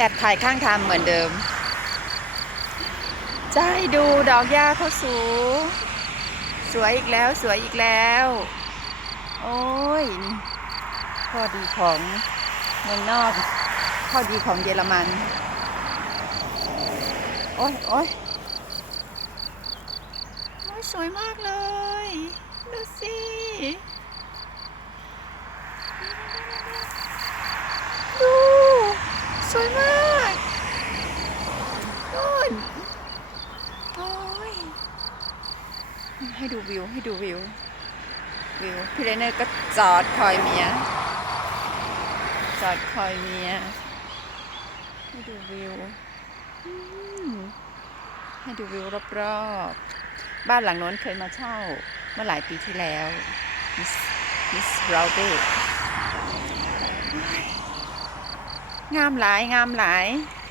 แอบถ่ายข้างทางเหมือนเดิม จะให้ดูดอกหญ้าเขาสูสวยอีกแล้วสวยอีกแล้ว โอ้ยข้อดีของเมืองนอกข้อดีของเยอรมัน โอ้ยโอ้ยโอ้ยสวยมากเลย ดูสิ ดู สวยมากนู่นโอ้ย ให้ดูวิว ให้ดูวิว วิว พี่เรนเนอร์ก็จอดคอยเมีย จอดคอยเมีย ให้ดูวิว ให้ดูวิวรอบๆ บ้านหลังโน้นเคยมาเช่าเมื่อหลายปีที่แล้วมิสมิสราเบงามหลาย งามหลาย